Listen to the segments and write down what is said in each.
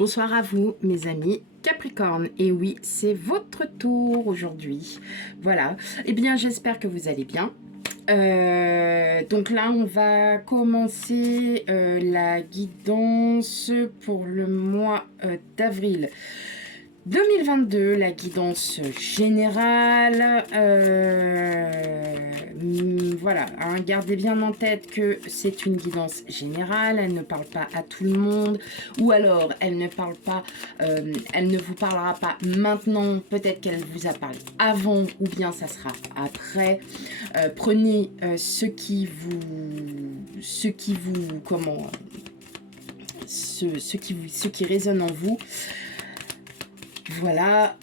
Bonsoir à vous, mes amis Capricorne. Et oui, c'est votre tour aujourd'hui. Voilà. Eh bien, j'espère que vous allez bien. Donc là, on va commencer la guidance pour le mois d'avril 2022, la guidance générale. Voilà, hein, gardez bien en tête que c'est une guidance générale, elle ne parle pas à tout le monde, ou alors elle ne parle pas, elle ne vous parlera pas maintenant, peut-être qu'elle vous a parlé avant, ou bien ça sera après. Prenez ce qui qui résonne en vous. Voilà,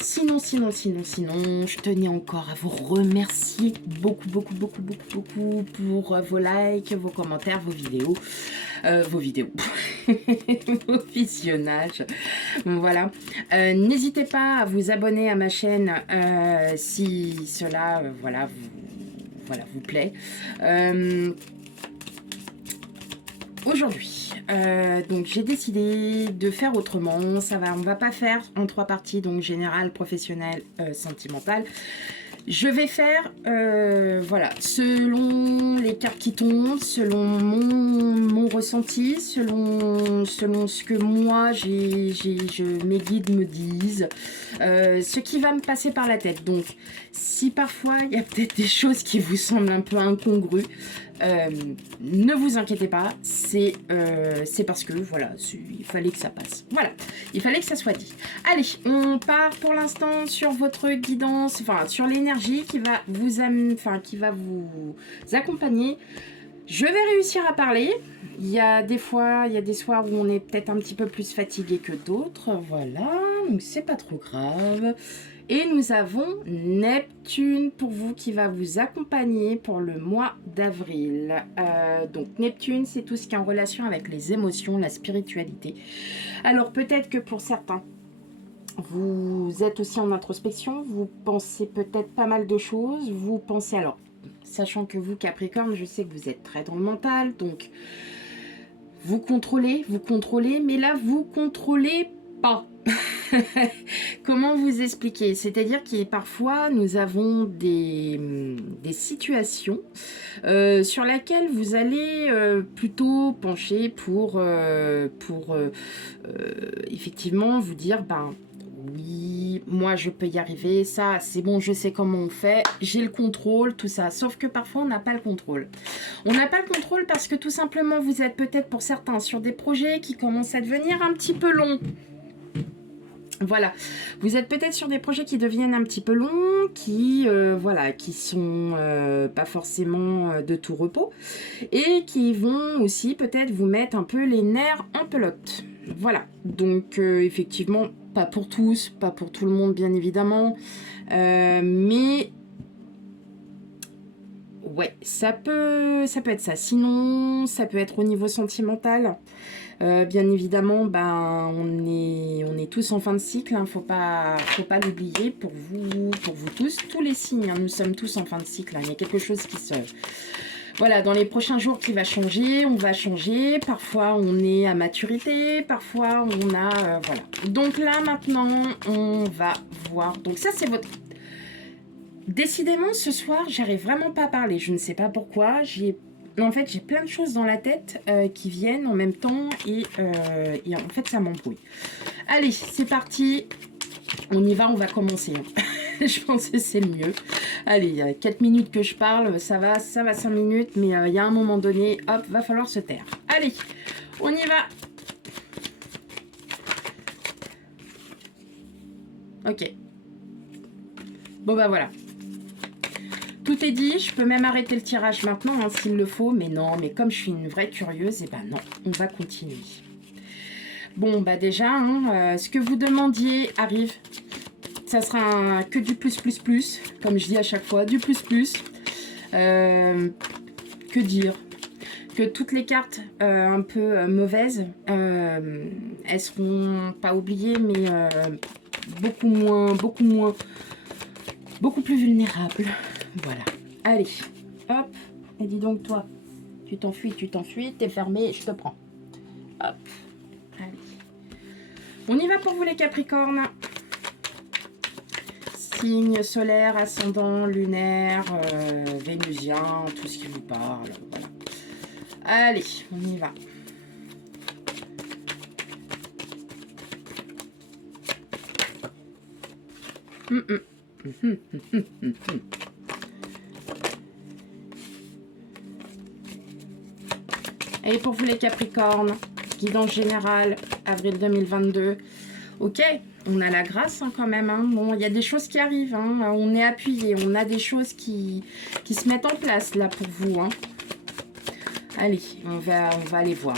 sinon, je tenais encore à vous remercier beaucoup pour vos likes, vos commentaires, vos vidéos, vos visionnages. Voilà, n'hésitez pas à vous abonner à ma chaîne si cela, vous plaît. Aujourd'hui, donc j'ai décidé de faire autrement. On va pas faire en 3 parties, donc général, professionnel, sentimental. Je vais faire, voilà, selon les cartes qui tombent, selon mon ressenti, selon ce que moi, mes guides me disent, ce qui va me passer par la tête. Donc, si parfois, il y a peut-être des choses qui vous semblent un peu incongrues, ne vous inquiétez pas, c'est parce que, voilà, il fallait que ça passe. Voilà, il fallait que ça soit dit. Allez, on part pour l'instant sur votre guidance, enfin, sur l'énergie qui va vous accompagner. Je vais réussir à parler. Il y a des soirs où on est peut-être un petit peu plus fatigué que d'autres. Voilà, donc c'est pas trop grave. Et nous avons Neptune pour vous qui va vous accompagner pour le mois d'avril. Donc Neptune, c'est tout ce qui est en relation avec les émotions, la spiritualité. Alors peut-être que pour certains, vous êtes aussi en introspection, vous pensez peut-être pas mal de choses, vous pensez alors, sachant que vous Capricorne, je sais que vous êtes très dans le mental, donc vous contrôlez, mais là vous contrôlez pas. Comment vous expliquer? C'est-à-dire que parfois nous avons des situations sur lesquelles vous allez plutôt pencher pour effectivement vous dire oui, moi je peux y arriver, ça c'est bon, je sais comment on fait, j'ai le contrôle, tout ça. Sauf que parfois on n'a pas le contrôle. On n'a pas le contrôle parce que tout simplement vous êtes peut-être pour certains sur des projets qui commencent à devenir un petit peu longs. Voilà, vous êtes peut-être sur des projets qui deviennent un petit peu longs, qui sont pas forcément de tout repos et qui vont aussi peut-être vous mettre un peu les nerfs en pelote. Voilà, donc effectivement, pas pour tous, pas pour tout le monde bien évidemment, mais ouais, ça peut être ça. Sinon, ça peut être au niveau sentimental. Bien évidemment, on est tous en fin de cycle, hein, faut pas l'oublier pour vous tous les signes, hein, nous sommes tous en fin de cycle, hein, il y a quelque chose qui se... Voilà, dans les prochains jours qui va changer, on va changer, parfois on est à maturité, parfois on a... voilà. Donc là, maintenant, on va voir... Donc ça, c'est votre... Décidément, ce soir, j'arrive vraiment pas à parler, je ne sais pas pourquoi, en fait, j'ai plein de choses dans la tête qui viennent en même temps et en fait, ça m'embrouille. Allez, c'est parti. On y va, on va commencer. Je pense que c'est le mieux. Allez, il y a 4 minutes que je parle, ça va 5 minutes, mais il y a un moment donné, hop, va falloir se taire. Allez, on y va. Ok. Bon, voilà. Tout est dit, je peux même arrêter le tirage maintenant hein, s'il le faut, mais non, mais comme je suis une vraie curieuse, et non, on va continuer. Bon, déjà, hein, ce que vous demandiez arrive. Ça sera que du plus, comme je dis à chaque fois, du plus. Que dire? Que toutes les cartes un peu mauvaises, elles seront pas oubliées, mais beaucoup plus vulnérables. Voilà. Allez, hop. Et dis donc toi, tu t'enfuis, t'es fermé, je te prends. Hop. Allez. On y va pour vous les Capricornes. Signe solaire, ascendant, lunaire, vénusien, tout ce qui vous parle. Voilà. Allez, on y va. Et pour vous les Capricornes, guidance générale, avril 2022. Ok, on a la grâce hein, quand même. Hein. Bon, il y a des choses qui arrivent. Hein. On est appuyé. On a des choses qui se mettent en place là pour vous. Hein. Allez, on va aller voir.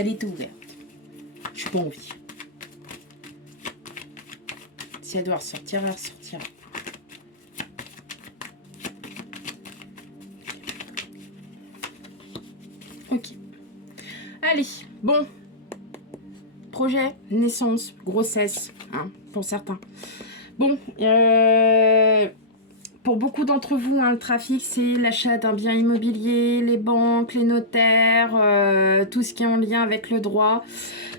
Elle est ouverte. Je suis pas envie. Si elle doit ressortir, elle ressortira. Ok. Allez, bon. Projet, naissance, grossesse, hein, pour certains. Bon, pour beaucoup d'entre vous, hein, le trafic, c'est l'achat d'un bien immobilier, les banques, les notaires, tout ce qui est en lien avec le droit.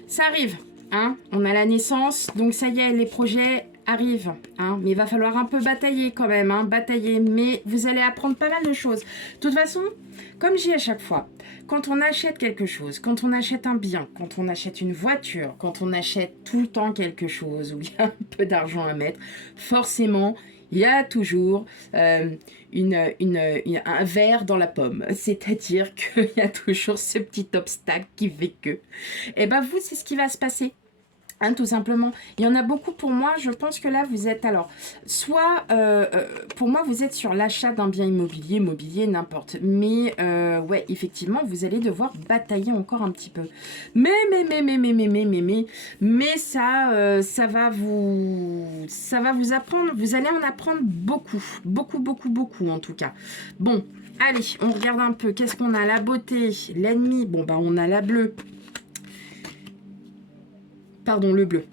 Ça arrive, hein, on a la naissance, donc ça y est, les projets arrivent, hein, mais il va falloir un peu batailler quand même, hein, batailler, mais vous allez apprendre pas mal de choses. De toute façon, comme je dis à chaque fois, quand on achète quelque chose, quand on achète un bien, quand on achète une voiture, quand on achète tout le temps quelque chose où il y a un peu d'argent à mettre, forcément, il y a toujours un verre dans la pomme. C'est-à-dire qu'il y a toujours ce petit obstacle qui fait que... Et ben vous, c'est ce qui va se passer. Hein, tout simplement. Il y en a beaucoup pour moi. Je pense que là, vous êtes alors... Soit, pour moi, vous êtes sur l'achat d'un bien immobilier, n'importe. Mais, ouais, effectivement, vous allez devoir batailler encore un petit peu. Mais ça va vous apprendre. Vous allez en apprendre beaucoup. Beaucoup, en tout cas. Bon, allez, on regarde un peu. Qu'est-ce qu'on a? La beauté, l'ennemi. Bon, bah, on a la bleue. Pardon, le bleu.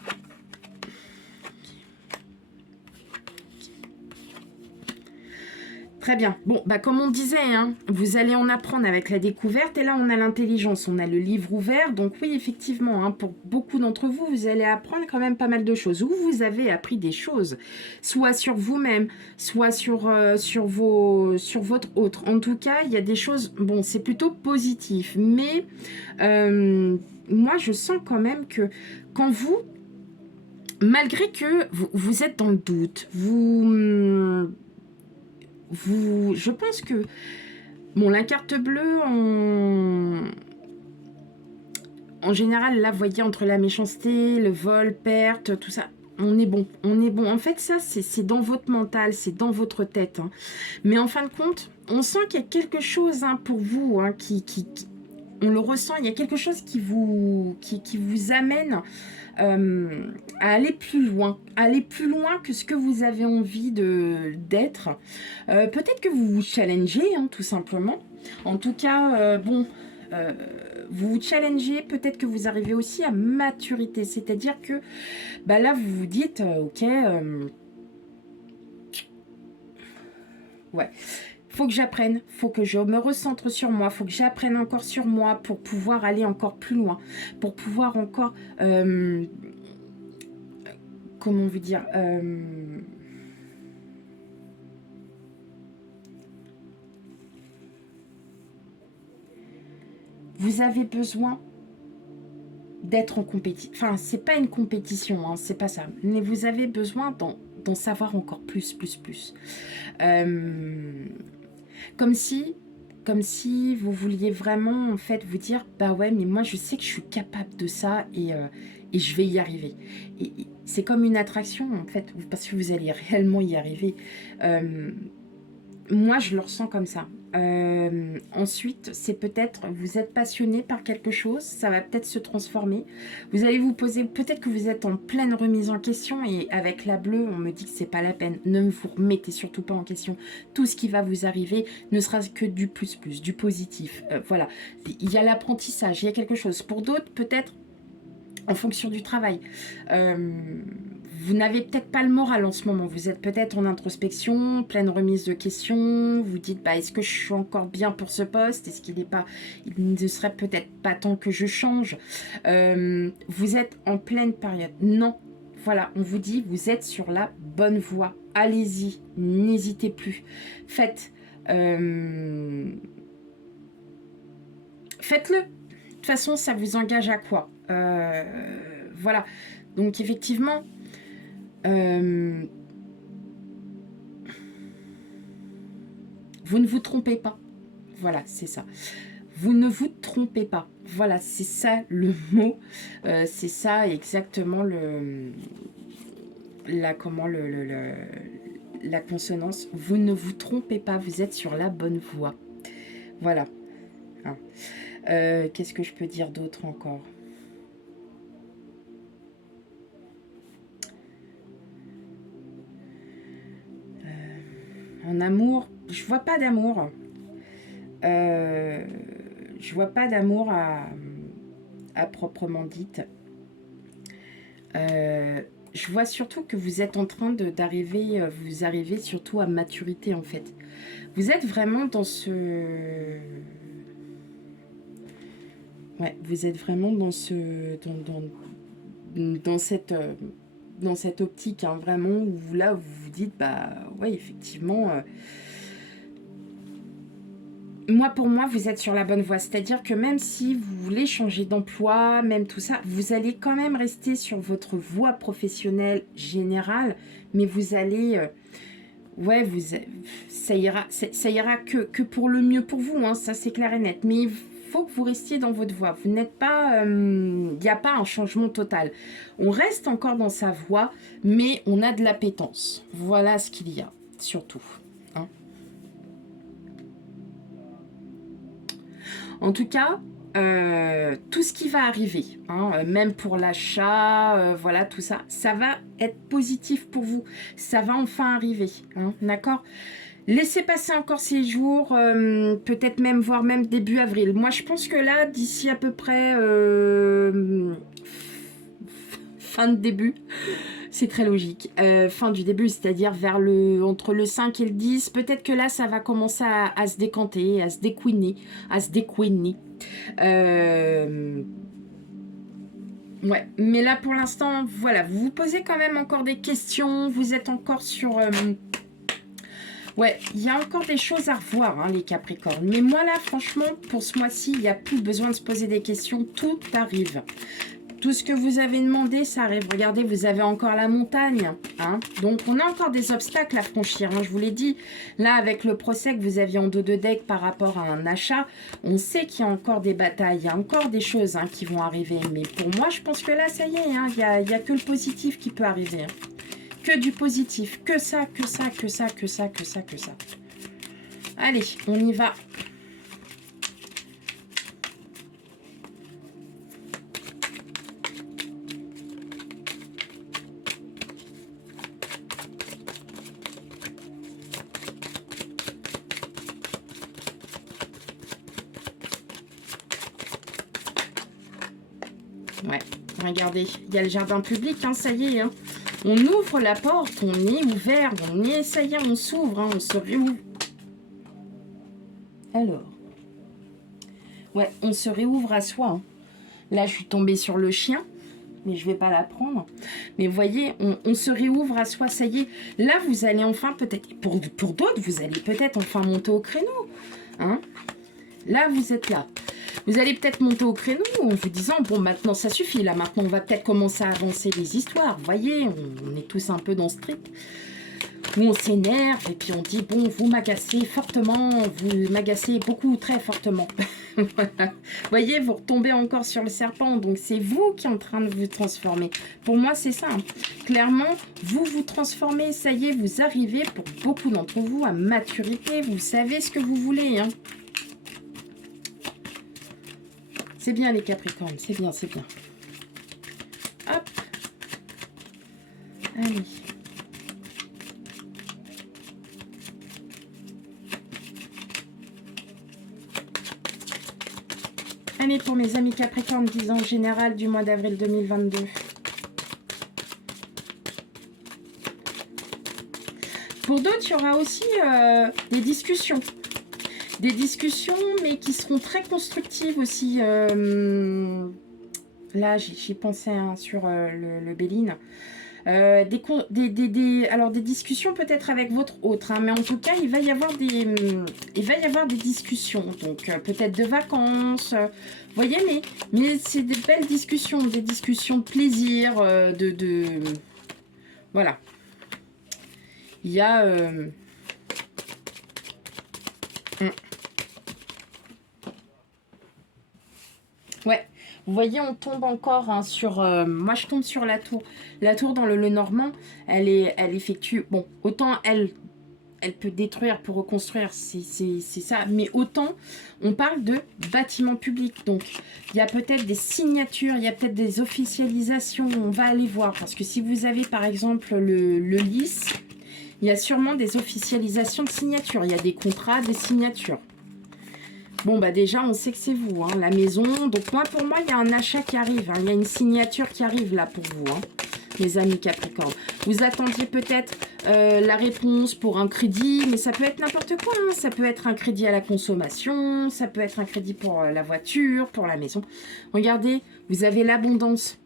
Très bien. Bon, bah comme on disait, hein, vous allez en apprendre avec la découverte. Et là, on a l'intelligence, on a le livre ouvert. Donc oui, effectivement, hein, pour beaucoup d'entre vous, vous allez apprendre quand même pas mal de choses. Ou vous avez appris des choses, soit sur vous-même, soit sur votre autre. En tout cas, il y a des choses... Bon, c'est plutôt positif. Mais moi, je sens quand même que quand vous... Malgré que vous êtes dans le doute, je pense que, bon, la carte bleue, en général, là, vous voyez, entre la méchanceté, le vol, perte, tout ça, on est bon. En fait, ça, c'est dans votre mental, c'est dans votre tête. Hein. Mais en fin de compte, on sent qu'il y a quelque chose hein, pour vous, hein, on le ressent, il y a quelque chose qui vous amène à aller plus loin que ce que vous avez envie d'être. Peut-être que vous vous challengez, hein, tout simplement. En tout cas, bon, vous vous challengez, peut-être que vous arrivez aussi à maturité, c'est-à-dire que bah là, vous vous dites, ok, ouais, faut que j'apprenne, faut que je me recentre sur moi, faut que j'apprenne encore sur moi pour pouvoir aller encore plus loin, pour pouvoir encore, comment vous dire, vous avez besoin d'être en compétition, enfin c'est pas une compétition, hein, c'est pas ça, mais vous avez besoin d'en savoir encore plus. Comme si vous vouliez vraiment en fait vous dire bah ouais mais moi je sais que je suis capable de ça et je vais y arriver. Et c'est comme une attraction en fait parce que vous allez réellement y arriver. Moi je le ressens comme ça. Ensuite, c'est peut-être, vous êtes passionné par quelque chose, ça va peut-être se transformer. Vous allez vous poser, peut-être que vous êtes en pleine remise en question et avec la bleue, on me dit que c'est pas la peine. Ne vous remettez surtout pas en question. Tout ce qui va vous arriver ne sera que du plus, du positif. Voilà, il y a l'apprentissage, il y a quelque chose. Pour d'autres, peut-être en fonction du travail. Vous n'avez peut-être pas le moral en ce moment. Vous êtes peut-être en introspection, pleine remise de questions. Vous dites, bah, est-ce que je suis encore bien pour ce poste? Est-ce qu'il n'est pas... Il ne serait peut-être pas temps que je change. Vous êtes en pleine période. Non. Voilà, on vous dit, vous êtes sur la bonne voie. Allez-y, n'hésitez plus. Faites-le. De toute façon, ça vous engage à quoi? Voilà. Donc, effectivement... vous ne vous trompez pas. Voilà, c'est ça. Vous ne vous trompez pas. Voilà, c'est ça le mot. C'est ça exactement la consonance. Vous ne vous trompez pas. Vous êtes sur la bonne voie. Voilà. Hein. Qu'est-ce que je peux dire d'autre encore ? En amour, je vois pas d'amour. Je vois pas d'amour à proprement dite. Je vois surtout que vous êtes en train d'arriver, vous arrivez surtout à maturité en fait. Vous êtes vraiment dans ce... Ouais, vous êtes vraiment dans ce... dans cette optique, hein, vraiment, où là, vous vous dites, bah, ouais, effectivement, pour moi, vous êtes sur la bonne voie. C'est-à-dire que même si vous voulez changer d'emploi, même tout ça, vous allez quand même rester sur votre voie professionnelle générale, mais vous allez... ouais, ça ira que pour le mieux pour vous, hein, ça c'est clair et net. Mais il faut que vous restiez dans votre voie. Vous n'êtes pas... il n'y a pas un changement total. On reste encore dans sa voie, mais on a de l'appétence. Voilà ce qu'il y a, surtout. Hein. En tout cas, tout ce qui va arriver, hein, même pour l'achat, voilà, tout ça, ça va être positif pour vous. Ça va enfin arriver, hein, d'accord ? Laissez passer encore ces jours, peut-être même, voire même début avril. Moi, je pense que là, d'ici à peu près fin de début, c'est très logique. Fin du début, c'est-à-dire vers entre le 5 et le 10, peut-être que là, ça va commencer à se décanter, à se découiner, ouais, mais là, pour l'instant, voilà, vous vous posez quand même encore des questions, vous êtes encore sur... ouais, il y a encore des choses à revoir, hein, les Capricornes. Mais moi, là, franchement, pour ce mois-ci, il n'y a plus besoin de se poser des questions. Tout arrive. Tout ce que vous avez demandé, ça arrive. Regardez, vous avez encore la montagne. Hein. Donc, on a encore des obstacles à franchir. Hein, je vous l'ai dit, là, avec le procès que vous aviez en dos de deck par rapport à un achat, on sait qu'il y a encore des batailles. Il y a encore des choses, hein, qui vont arriver. Mais pour moi, je pense que là, ça y est. Hein, il y a que le positif qui peut arriver. Hein. Que du positif. Que ça, que ça, que ça, que ça, que ça, que ça. Allez, on y va. Ouais, regardez, il y a le jardin public, hein, ça y est. Hein. On ouvre la porte, on est ouvert, ça y est, on s'ouvre, hein, on se réouvre. Alors, ouais, on se réouvre à soi. Hein. Là, je suis tombée sur le chien, mais je vais pas la prendre. Mais vous voyez, on se réouvre à soi, ça y est. Là, vous allez enfin peut-être, pour d'autres, vous allez peut-être enfin monter au créneau. Hein. Là, vous êtes là. Vous allez peut-être monter au créneau en vous disant, bon, maintenant, ça suffit. Là, maintenant, on va peut-être commencer à avancer les histoires. Vous voyez, on est tous un peu dans ce trip. où on s'énerve et puis on dit, bon, vous m'agacez fortement, vous m'agacez beaucoup, très fortement. Voilà. Vous voyez, vous retombez encore sur le serpent, donc c'est vous qui êtes en train de vous transformer. Pour moi, c'est ça. Hein. Clairement, vous vous transformez, ça y est, vous arrivez, pour beaucoup d'entre vous, à maturité, vous savez ce que vous voulez. Hein. C'est bien les Capricornes, c'est bien, c'est bien. Hop. Allez. Allez, pour mes amis Capricornes, disons en général du mois d'avril 2022. Pour d'autres, il y aura aussi des discussions. Des discussions, mais qui seront très constructives aussi. Là, j'y pensais hein, sur le Béline. Alors des discussions peut-être avec votre autre, hein, mais en tout cas il va y avoir des discussions, donc peut-être de vacances, vous voyez, mais c'est des belles discussions, des discussions de plaisir, voilà. Il y a ouais. Vous voyez, on tombe encore hein, sur... moi, je tombe sur la tour. La tour dans le Normand, elle effectue... Bon, autant elle peut détruire pour reconstruire, c'est ça. Mais autant, on parle de bâtiments publics. Donc, il y a peut-être des signatures, il y a peut-être des officialisations. On va aller voir. Parce que si vous avez, par exemple, le lys, il y a sûrement des officialisations de signatures. Il y a des contrats, des signatures. Bon, bah déjà, on sait que c'est vous, hein, la maison. Donc, moi, pour moi, il y a un achat qui arrive. Hein. Il y a une signature qui arrive là pour vous, hein, les amis Capricorne. Vous attendiez peut-être la réponse pour un crédit, mais ça peut être n'importe quoi. Hein. Ça peut être un crédit à la consommation, ça peut être un crédit pour la voiture, pour la maison. Regardez, vous avez l'abondance.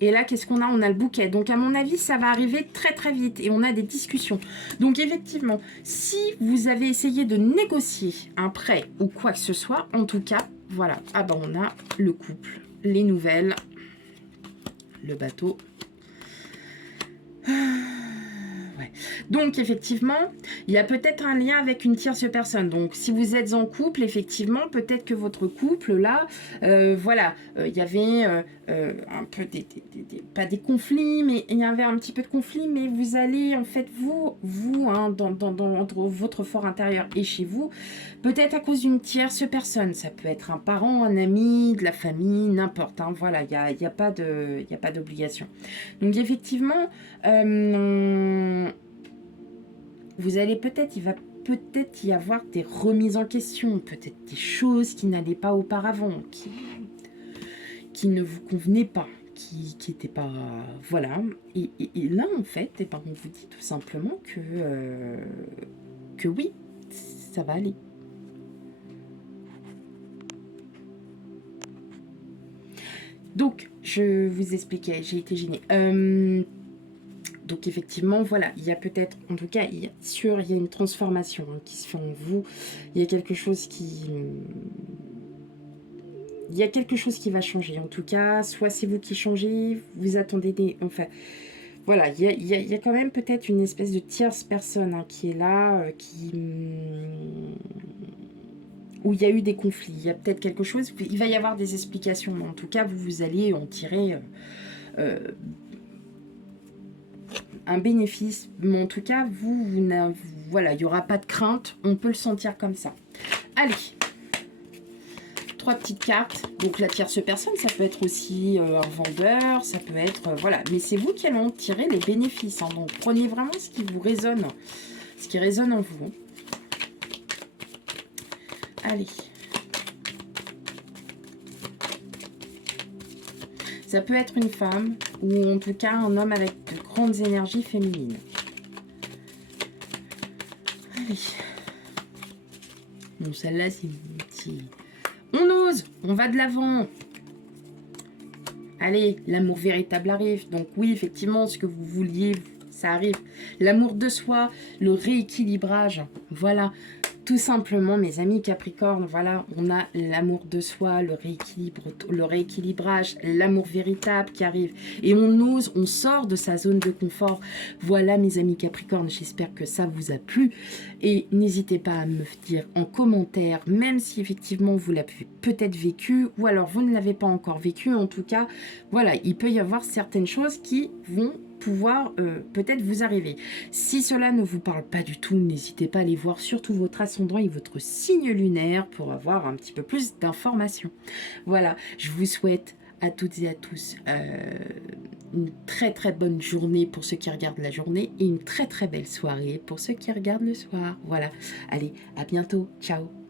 Et là, qu'est-ce qu'on a? On a le bouquet. Donc, à mon avis, ça va arriver très, très vite. Et on a des discussions. Donc, effectivement, si vous avez essayé de négocier un prêt ou quoi que ce soit, en tout cas, voilà. Ah ben, on a le couple, les nouvelles, le bateau. Ouais. Donc, effectivement, il y a peut-être un lien avec une tierce personne. Donc, si vous êtes en couple, effectivement, peut-être que votre couple, là, voilà, il y avait un peu pas des conflits, mais il y avait un petit peu de conflits, mais vous allez, en fait, vous hein, dans votre fort intérieur et chez vous, peut-être à cause d'une tierce personne. Ça peut être un parent, un ami, de la famille, n'importe. Hein, voilà, il n'y a pas d'obligation. Donc, effectivement, vous allez il va peut-être y avoir des remises en question, peut-être des choses qui n'allaient pas auparavant, qui ne vous convenaient pas, qui n'étaient pas... Voilà. Et là, en fait, eh ben, on vous dit tout simplement que oui, ça va aller. Donc, je vous expliquais, j'ai été gênée. Donc effectivement, voilà, il y a peut-être, en tout cas, il y a une transformation hein, qui se fait en vous. Il y a quelque chose qui... Il y a quelque chose qui va changer. En tout cas, soit c'est vous qui changez, vous attendez des... Enfin, voilà, il y a quand même peut-être une espèce de tierce personne hein, qui est là, où il y a eu des conflits. Il y a peut-être quelque chose, il va y avoir des explications. Mais en tout cas, vous allez en tirer... un bénéfice, mais en tout cas, voilà, il n'y aura pas de crainte, on peut le sentir comme ça. Allez, 3 petites cartes, donc la tierce personne, ça peut être aussi un vendeur, ça peut être, voilà, mais c'est vous qui allez en tirer les bénéfices, hein, donc prenez vraiment ce qui vous résonne, ce qui résonne en vous. Allez. Ça peut être une femme ou en tout cas un homme avec de grandes énergies féminines. Allez. Bon, celle-là, c'est une petite... On ose, on va de l'avant. Allez, l'amour véritable arrive. Donc oui, effectivement, ce que vous vouliez, ça arrive. L'amour de soi, le rééquilibrage, voilà. Tout simplement, mes amis Capricorne, voilà, on a l'amour de soi, le rééquilibrage, l'amour véritable qui arrive. Et on ose, on sort de sa zone de confort. Voilà, mes amis Capricorne, j'espère que ça vous a plu. Et n'hésitez pas à me dire en commentaire, même si effectivement vous l'avez peut-être vécu, ou alors vous ne l'avez pas encore vécu. En tout cas, voilà, il peut y avoir certaines choses qui vont pouvoir peut-être vous arriver. Si cela ne vous parle pas du tout, n'hésitez pas à aller voir surtout votre ascendant et votre signe lunaire pour avoir un petit peu plus d'informations. Voilà, je vous souhaite à toutes et à tous une très bonne journée pour ceux qui regardent la journée et une très belle soirée pour ceux qui regardent le soir. Voilà, allez, à bientôt, ciao.